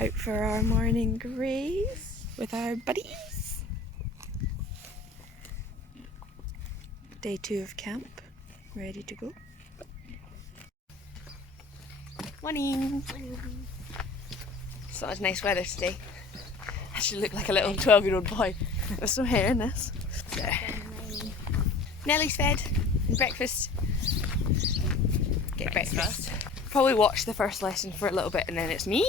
Out for our morning graze with our buddies. Day 2 of camp, ready to go. Morning! Such nice weather today. I should look like a little 12-year-old boy. There's some hair in this. There. Nellie's fed and breakfast. Get breakfast. Probably watch the first lesson for a little bit and then it's me.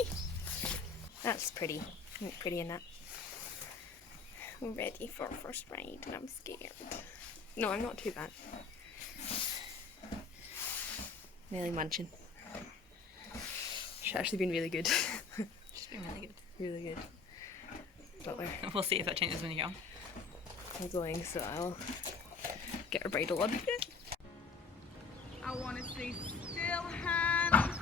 That's pretty. I look pretty in that. We're ready for our first ride and I'm scared. No, I'm not too bad. Nellie munching. She's actually been really good. She's been really good. Really good. But we'll see if that changes when you go. I'm going, so I'll get her bridle on. I want to see still hands.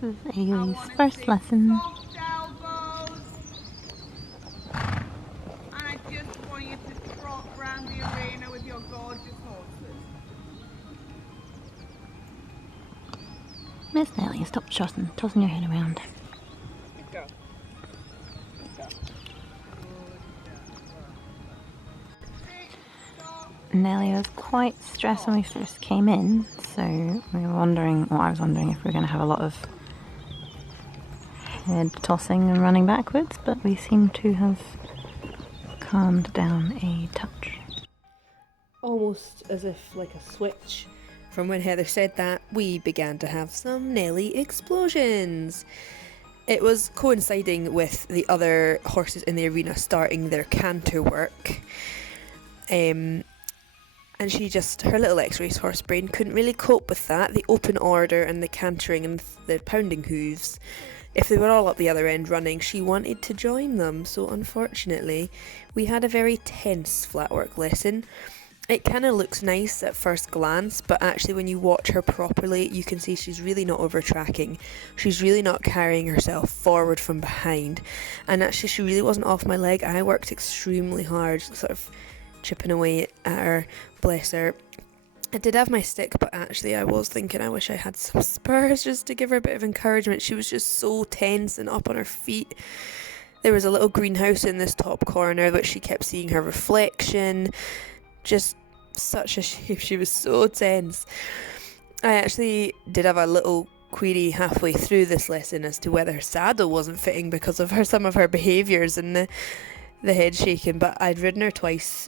This is Ailey's first lesson. Soft elbows. And I just want you to trot around the arena with your gorgeous horses. Miss Nellie, stop tossing your head around. Good girl. Nellie was quite stressed when we first came in, so we were wondering, I was wondering if we were going to have a lot of head tossing and running backwards, but we seem to have calmed down a touch. Almost as if like a switch. From when Heather said that, we began to have some Nellie explosions. It was coinciding with the other horses in the arena starting their canter work. And she just, her little X-race horse brain couldn't really cope with that, the open order and the cantering and the pounding hooves. If they were all up the other end running, she wanted to join them, so unfortunately we had a very tense flatwork lesson. It kind of looks nice at first glance, but actually when you watch her properly, you can see she's really not over tracking. She's really not carrying herself forward from behind, and actually she really wasn't off my leg. I worked extremely hard, sort of chipping away at her, bless her. I did have my stick, but actually I was thinking I wish I had some spurs just to give her a bit of encouragement. She was just so tense and up on her feet. There was a little greenhouse in this top corner which she kept seeing her reflection. Just such a shame, she was so tense. I actually did have a little query halfway through this lesson as to whether her saddle wasn't fitting because of some of her behaviours and the head shaking, but I'd ridden her twice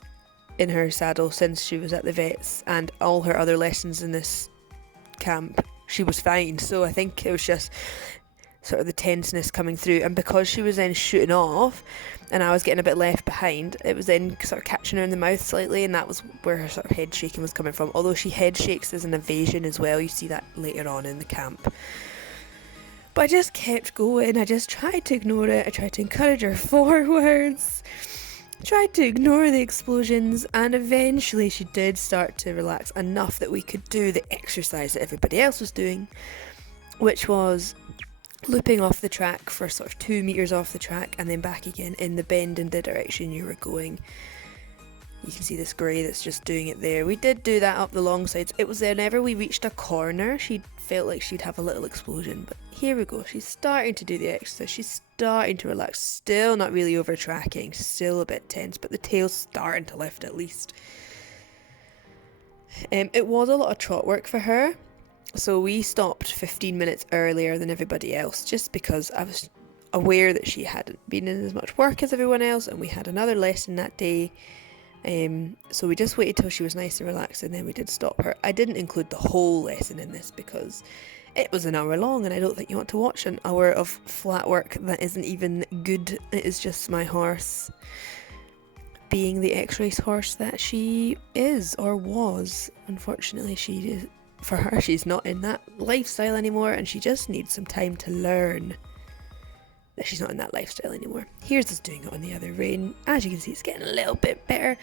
in her saddle since she was at the vet's, and all her other lessons in this camp she was fine, so I think it was just sort of the tenseness coming through, and because she was then shooting off and I was getting a bit left behind, it was then sort of catching her in the mouth slightly, and that was where her sort of head shaking was coming from, although she head shakes as an evasion as well. You see that later on in the camp. But I just kept going. I just tried to ignore it. I tried to encourage her forwards, tried to ignore the explosions, and eventually she did start to relax enough that we could do the exercise that everybody else was doing, which was looping off the track for sort of 2 meters off the track and then back again in the bend in the direction you were going. You can see this grey that's just doing it there. We did do that up the long sides. It was whenever we reached a corner she felt like she'd have a little explosion, but here we go. She's starting to do the exercise. She's starting to relax. Still not really over tracking. Still a bit tense, but the tail's starting to lift at least. It was a lot of trot work for her. So we stopped 15 minutes earlier than everybody else just because I was aware that she hadn't been in as much work as everyone else, and we had another lesson that day. So we just waited till she was nice and relaxed, and then we did stop her. I didn't include the whole lesson in this because it was an hour long, and I don't think you want to watch an hour of flat work that isn't even good. It is just my horse being the X-race horse that she is or was. Unfortunately, for her, she's not in that lifestyle anymore, and she just needs some time to learn that she's not in that lifestyle anymore. Here's us doing it on the other rein. As you can see, it's getting a little bit better,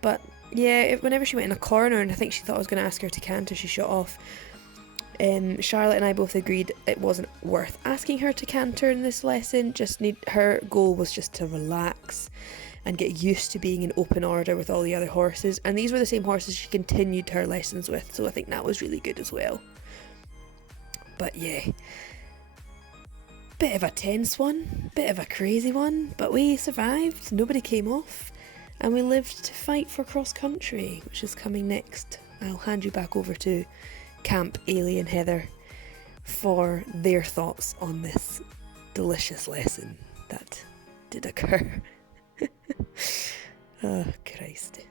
but yeah, whenever she went in a corner and I think she thought I was going to ask her to canter, she shut off. Charlotte and I both agreed it wasn't worth asking her to canter in this lesson. Her goal was just to relax and get used to being in open order with all the other horses, and these were the same horses she continued her lessons with, so I think that was really good as well. But yeah, Bit of a tense one, bit of a crazy one, but we survived, nobody came off, and we lived to fight for cross country, which is coming next. I'll hand you back over to Camp Ailey and Heather for their thoughts on this delicious lesson that did occur. Oh, Christ.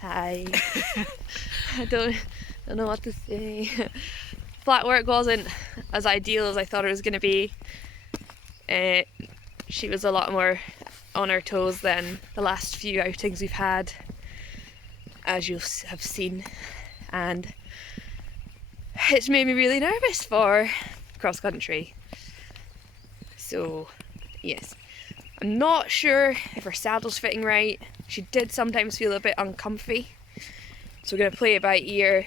Hi. I don't know what to say. Flat work wasn't as ideal as I thought it was going to be. She was a lot more on her toes than the last few outings we've had, as you have seen, and it's made me really nervous for cross country. So yes, I'm not sure if her saddle's fitting right. She did sometimes feel a bit uncomfy, so we're going to play it by ear.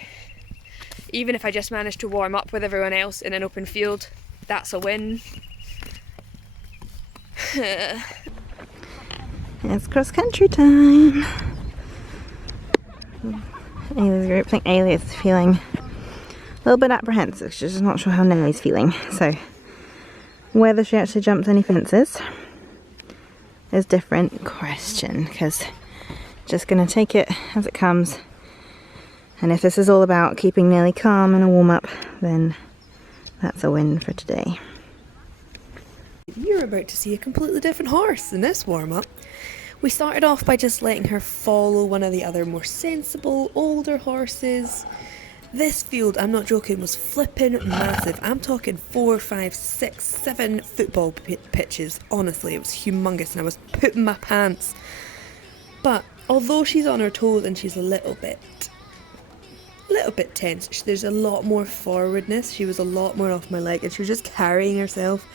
Even if I just manage to warm up with everyone else in an open field, that's a win. It's cross country time. Ailey's group. I think Ailey is feeling a little bit apprehensive. She's just not sure how Nellie's feeling. So whether she actually jumped any fences is a different question, because just going to take it as it comes. And if this is all about keeping Nellie calm in a warm-up, then that's a win for today. You're about to see a completely different horse in this warm-up. We started off by just letting her follow one of the other more sensible, older horses. This field, I'm not joking, was flipping massive. I'm talking 4, 5, 6, 7 football pitches. Honestly, it was humongous and I was pooping my pants. But although she's on her toes and she's a little bit tense, there's a lot more forwardness. She was a lot more off my leg and she was just carrying herself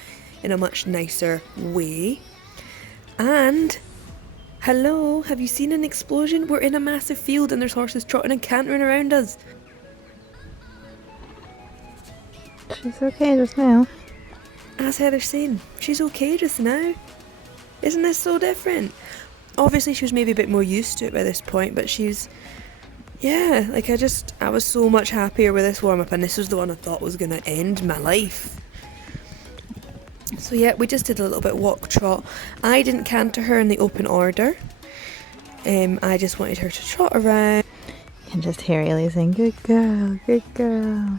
in a much nicer way. And hello, have you seen an explosion? We're in a massive field and there's horses trotting and cantering around us. She's okay just now. As Heather's saying, she's okay just now. Isn't this so different? Obviously she was maybe a bit more used to it by this point, but she's, yeah, like I was so much happier with this warm-up, and this was the one I thought was going to end my life. So yeah, we just did a little bit walk trot. I didn't canter her in the open order. I just wanted her to trot around. You can just hear Ailey saying, "Good girl, good girl."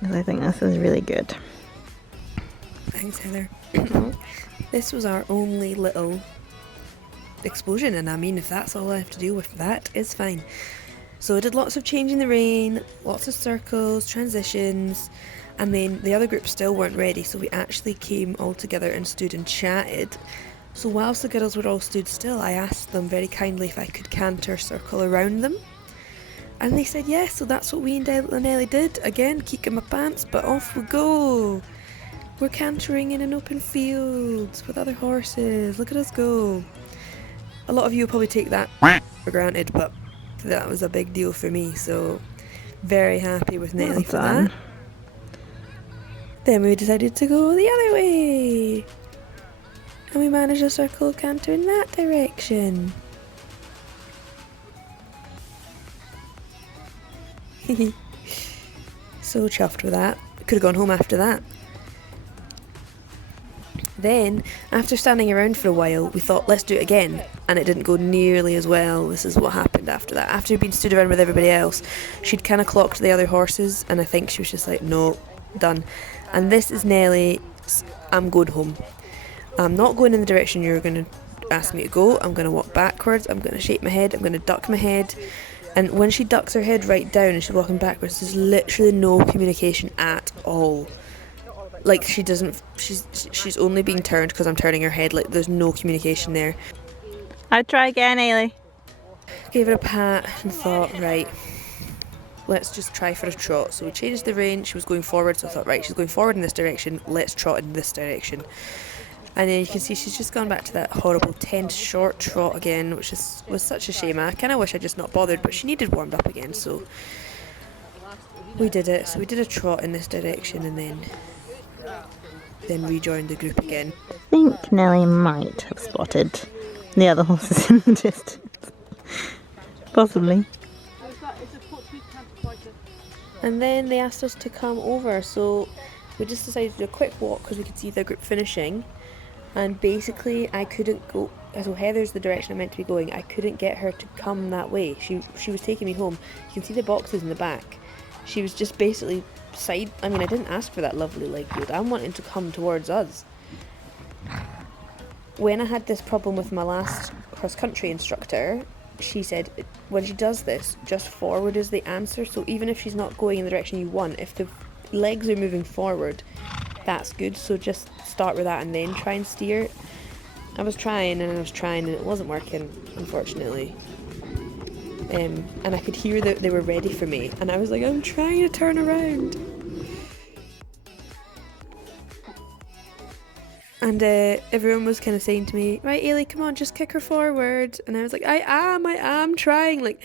Because I think this is really good. Thanks, Heather. This was our only little explosion, and I mean, if that's all I have to deal with, that is fine. So I did lots of changing the rein, lots of circles, transitions, and then the other groups still weren't ready, so we actually came all together and stood and chatted. So whilst the girls were all stood still, I asked them very kindly if I could canter circle around them. And they said yes, so that's what we and Ellie did. Again, kicking my pants, but off we go. We're cantering in an open field with other horses. Look at us go. A lot of you will probably take that for granted, but that was a big deal for me, so very happy with Nellie for that. Then we decided to go the other way. And we managed to circle canter in that direction. So chuffed with that. Could have gone home after that. Then, after standing around for a while, we thought, let's do it again, and it didn't go nearly as well. This is what happened after that. After we'd been stood around with everybody else, she'd kind of clocked the other horses, and I think she was just like, no, done. And this is Nellie, I'm going home. I'm not going in the direction you're going to ask me to go. I'm going to walk backwards, I'm going to shake my head, I'm going to duck my head. And when she ducks her head right down and she's walking backwards, there's literally no communication at all. Like, she doesn't, she's only being turned because I'm turning her head. Like, there's no communication there. I'd try again, Ailey. Gave her a pat and thought, right, let's just try for a trot. So we changed the rein. She was going forward, so I thought, right, she's going forward in this direction, let's trot in this direction. And then you can see she's just gone back to that horrible tense short trot again, which was such a shame. I kind of wish I'd just not bothered, but she needed warmed up again, so we did it. So we did a trot in this direction and then rejoined the group again. I think Nellie might have spotted The other horses in the distance. Possibly. And then they asked us to come over, so we just decided to do a quick walk because we could see the group finishing. And basically I couldn't go, so Heather's the direction I'm meant to be going, I couldn't get her to come that way. She was taking me home. You can see the boxes in the back. She was just basically I didn't ask for that lovely leg load. I'm wanting to come towards us. When I had this problem with my last cross-country instructor, she said when she does this, just forward is the answer. So even if she's not going in the direction you want, if the legs are moving forward, that's good. So just start with that and then try and steer. I was trying and it wasn't working, unfortunately. And I could hear that they were ready for me, and I was like, I'm trying to turn around. And everyone was kind of saying to me, right, Ailey, come on, just kick her forward. And I was like, I am trying. Like,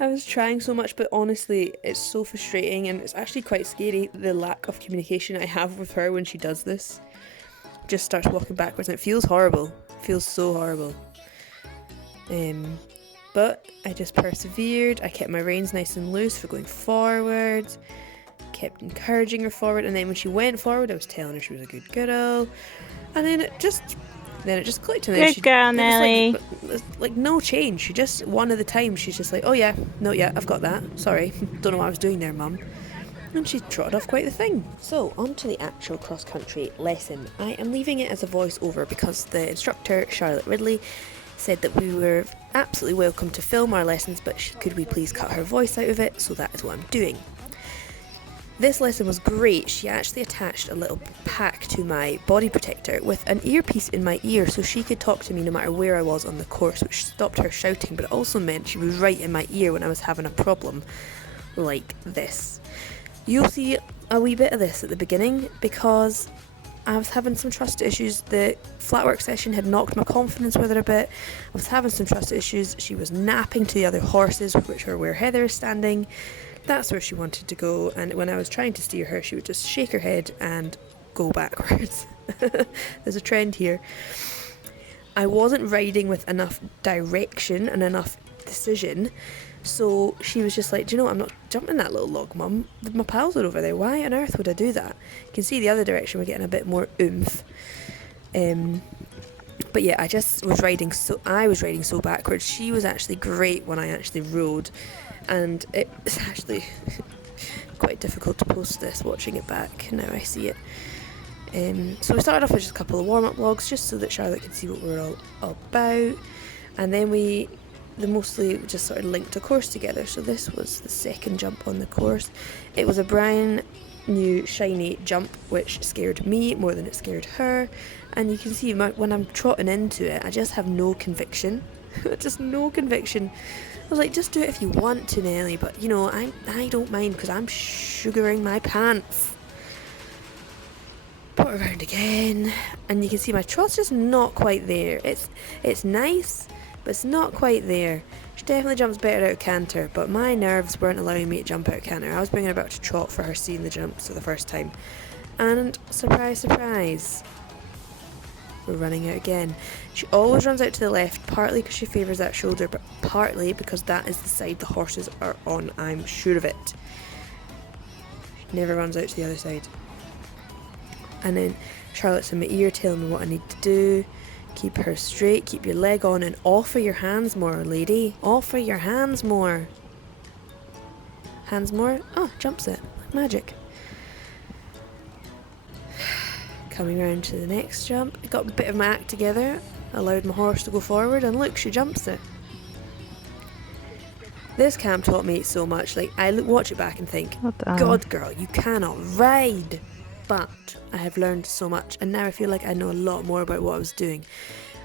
I was trying so much, but honestly, it's so frustrating, and it's actually quite scary, the lack of communication I have with her when she does this. Just starts walking backwards, and it feels horrible. It feels so horrible. But I just persevered. I kept my reins nice and loose for going forward. Kept encouraging her forward, and then when she went forward, I was telling her she was a good girl. And then it just clicked. And then Good girl, Nelly. Like no change. She just one at a time. She's just like, oh yeah, no, yeah, I've got that. Sorry, don't know what I was doing there, Mum. And she trotted off quite the thing. So on to the actual cross country lesson. I am leaving it as a voiceover because the instructor, Charlotte Ridley, said that we were absolutely welcome to film our lessons, but could we please cut her voice out of it? So that is what I'm doing. This lesson was great. She actually attached a little pack to my body protector with an earpiece in my ear so she could talk to me no matter where I was on the course, which stopped her shouting, but it also meant she was right in my ear when I was having a problem like this. You'll see a wee bit of this at the beginning because I was having some trust issues. The flatwork session had knocked my confidence with her a bit. I was having some trust issues. She was napping to the other horses, which are where Heather is standing. That's where she wanted to go, and when I was trying to steer her, she would just shake her head and go backwards. There's a trend here. I wasn't riding with enough direction and enough decision, so she was just like, do you know what, I'm not jumping that little log, Mum. My pals are over there. Why on earth would I do that? You can see the other direction, we're getting a bit more oomph. But yeah, I was riding so backwards. She was actually great when I actually rode. And it's actually quite difficult to post this watching it back. Now I see it. So we started off with just a couple of warm-up vlogs just so that Charlotte could see what we were all about. And then they mostly just sort of linked a course together. So this was the second jump on the course. It was a brand new shiny jump which scared me more than it scared her. And you can see when I'm trotting into it, I just have no conviction. Just no conviction. I was like, just do it if you want to, Nelly, but you know, I don't mind because I'm sugaring my pants. Put her around again, and you can see my trot's just not quite there. It's nice, but it's not quite there. She definitely jumps better out of canter, but my nerves weren't allowing me to jump out of canter. I was bringing her back to trot for her seeing the jumps for the first time. And surprise, surprise, we're running out again. She always runs out to the left, partly because she favours that shoulder, but partly because that is the side the horses are on, I'm sure of it. She never runs out to the other side. And then Charlotte's in my ear telling me what I need to do. Keep her straight, keep your leg on, and offer your hands more, lady. Offer your hands more. Hands more? Oh, jumps it. Magic. Coming round to the next jump, I got a bit of my act together, allowed my horse to go forward, and look, she jumps it. This camp taught me so much. Like, I watch it back and think, God, girl, you cannot ride. But I have learned so much, and now I feel like I know a lot more about what I was doing.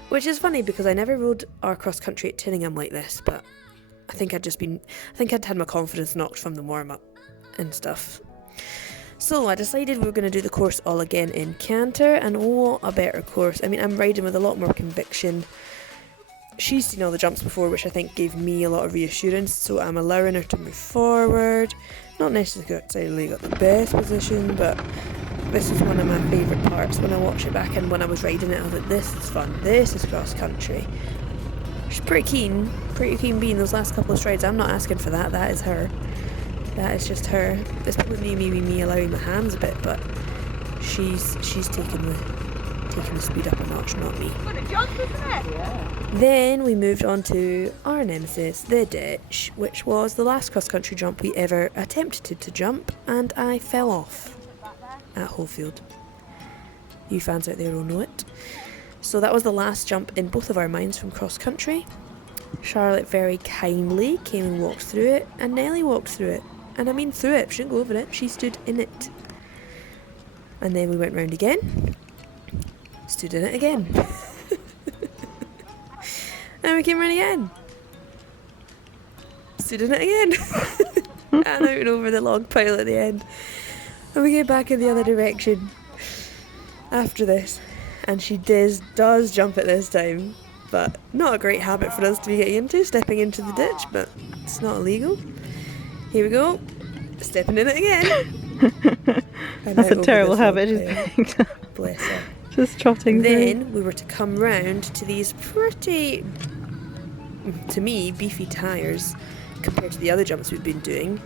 Which is funny because I never rode our cross country at Tinningham like this, but I think I'd had my confidence knocked from the warm up and stuff. So I decided we were going to do the course all again in canter, and what a better course. I mean, I'm riding with a lot more conviction. She's seen all the jumps before, which I think gave me a lot of reassurance, so I'm allowing her to move forward. Not necessarily got the best position, but this was one of my favourite parts when I watch it back, and when I was riding it I was like, this is fun, this is cross country. She's pretty keen being those last couple of strides. I'm not asking for that, that is her. That is just her. It's probably me allowing my hands a bit, but she's taking the speed up a notch, not me. What a jump, isn't it? Yeah. Then we moved on to our nemesis, the ditch, which was the last cross-country jump we ever attempted to jump, and I fell off at Holefield. You fans out there will know it. So that was the last jump in both of our minds from cross-country. Charlotte very kindly came and walked through it, and Nellie walked through it. And I mean through it, she didn't go over it, she stood in it. And then we went round again, stood in it again. And we came round again, stood in it again. And out and over the log pile at the end. And we came back in the other direction after this. And she does jump it this time. But not a great habit for us to be getting into, stepping into the ditch, but it's not illegal. Here we go, stepping in it again. That's a terrible habit, just bless her. Just trotting through. Then we were to come round to these pretty, to me, beefy tyres compared to the other jumps we've been doing.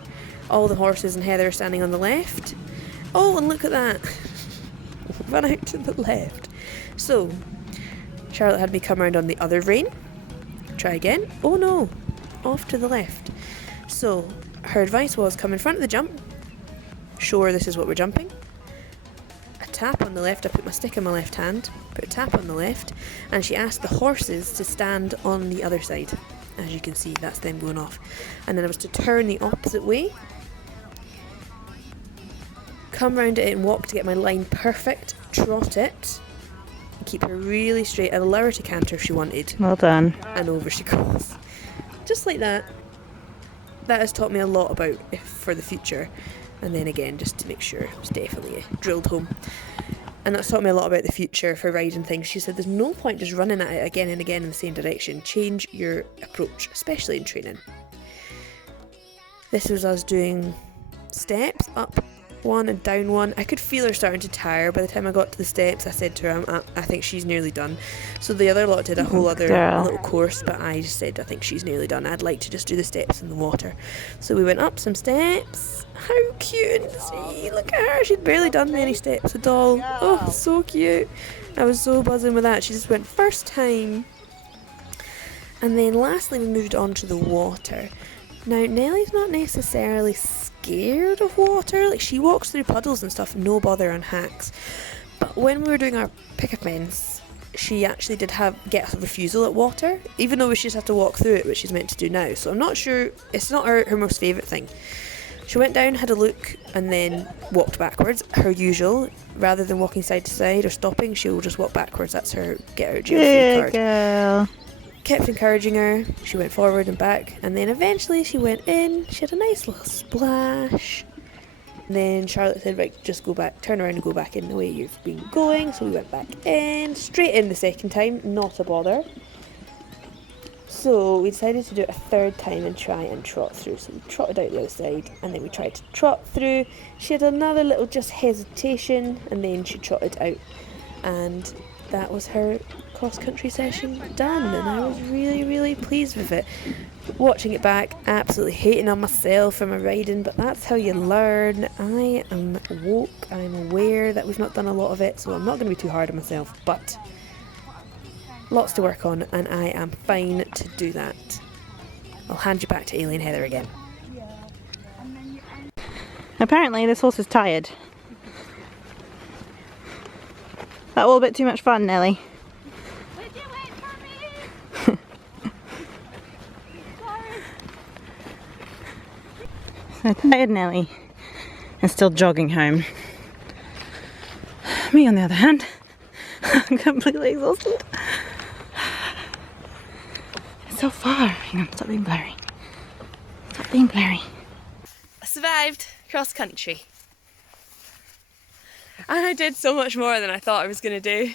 All the horses and Heather are standing on the left. Oh, and look at that. Run out to the left. So, Charlotte had me come round on the other rein. Try again. Oh no, off to the left. So, her advice was come in front of the jump. Show her this is what we're jumping. A tap on the left. I put my stick in my left hand, put a tap on the left, and she asked the horses to stand on the other side. As you can see, that's them going off. And then I was to turn the opposite way, come round it and walk to get my line perfect, trot it, and keep her really straight, and allow her to canter if she wanted. Well done. And over she goes. Just like that. That has taught me a lot about for the future. And then again, just to make sure it was definitely drilled home. And that's taught me a lot about the future for riding things. She said there's no point just running at it again and again in the same direction. Change your approach, especially in training. This was us doing steps, up one and down one. I could feel her starting to tire. By the time I got to the steps, I said to her, I think she's nearly done. So the other lot did a whole other little course, but I just said, I think she's nearly done. I'd like to just do the steps in the water. So we went up some steps. How cute and see, look at her. She'd barely done many steps at all. Oh, so cute. I was so buzzing with that. She just went first time. And then lastly, we moved on to the water. Now, Nellie's not necessarily scared of water. Like, she walks through puddles and stuff, no bother on hacks. But when we were doing our pick-up fence, she actually did get a refusal at water, even though we just have to walk through it, which she's meant to do now. So I'm not sure, it's not her most favourite thing. She went down, had a look, and then walked backwards, her usual. Rather than walking side to side or stopping, she'll just walk backwards. That's her get out of jail free card. Girl. Kept encouraging her. She went forward and back, and then eventually she went in. She had a nice little splash. And then Charlotte said, right, just go back, turn around and go back in the way you've been going. So we went back in, straight in the second time, not a bother. So we decided to do it a third time and try and trot through. So we trotted out the other side, and then we tried to trot through. She had another little just hesitation, and then she trotted out. And that was her cross-country session done, and I was really, really pleased with it. Watching it back, absolutely hating on myself for my riding, but that's how you learn. I am woke, I'm aware that we've not done a lot of it, so I'm not going to be too hard on myself, but lots to work on, and I am fine to do that. I'll hand you back to Ailey and Heather again. Apparently this horse is tired. That all a bit too much fun, Nellie. Would you wait for me? So tired Nellie is still jogging home. Me on the other hand, I'm completely exhausted. It's so far. Hang on, stop being blurry. Stop being blurry. I survived cross country. And I did so much more than I thought I was going to do.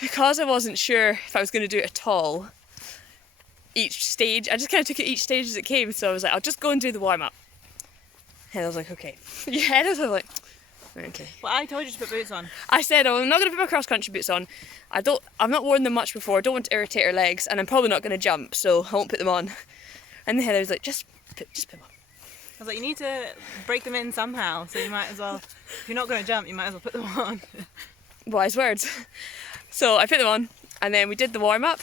Because I wasn't sure if I was going to do it at all, each stage, I just kind of took it each stage as it came. So I was like, I'll just go and do the warm-up. And I was like, okay. Yeah, I was like, Okay. Well, I told you to put boots on. I said, oh, I'm not going to put my cross-country boots on. I've not worn them much before. I don't want to irritate her legs, and I'm probably not going to jump, so I won't put them on. And then Heather was like, just put them on. I was like, you need to break them in somehow, so you might as well, if you're not going to jump, you might as well put them on. Wise words. So I put them on, and then we did the warm-up,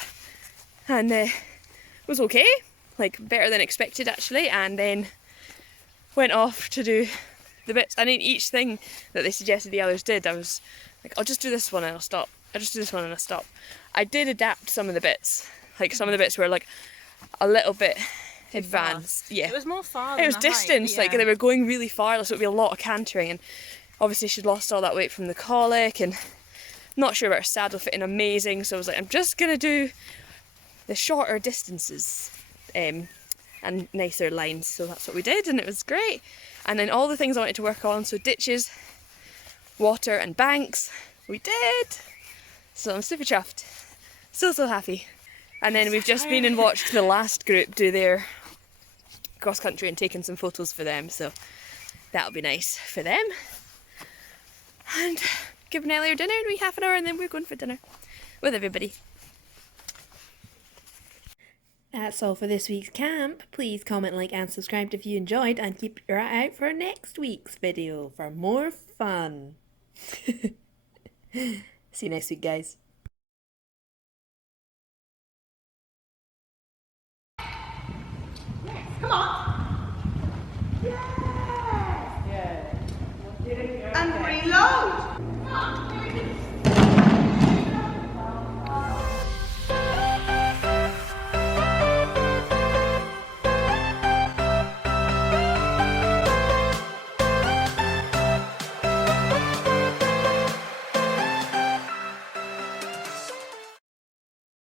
and it was okay. Like, better than expected, actually, and then went off to do the bits. I mean, each thing that they suggested the others did, I was like, I'll just do this one and I'll stop. I'll just do this one and I'll stop. I did adapt some of the bits. Like, some of the bits were like a little bit advanced. Yeah. It was more far It than was the distance, height, like they were going really far, so it would be a lot of cantering, and obviously she'd lost all that weight from the colic, and not sure about her saddle fitting amazing, so I was like, I'm just gonna do the shorter distances and nicer lines, so that's what we did, and it was great. And then all the things I wanted to work on, so ditches, water and banks, we did. So I'm super chuffed, so happy. And then we've just been and watched the last group do their cross country and taken some photos for them, so that'll be nice for them. And give Nellie her dinner in a wee half an hour, and then we're going for dinner with everybody. That's all for this week's camp. Please comment, like and subscribe if you enjoyed, and keep your eye out for next week's video for more fun. See you next week, guys. Come on.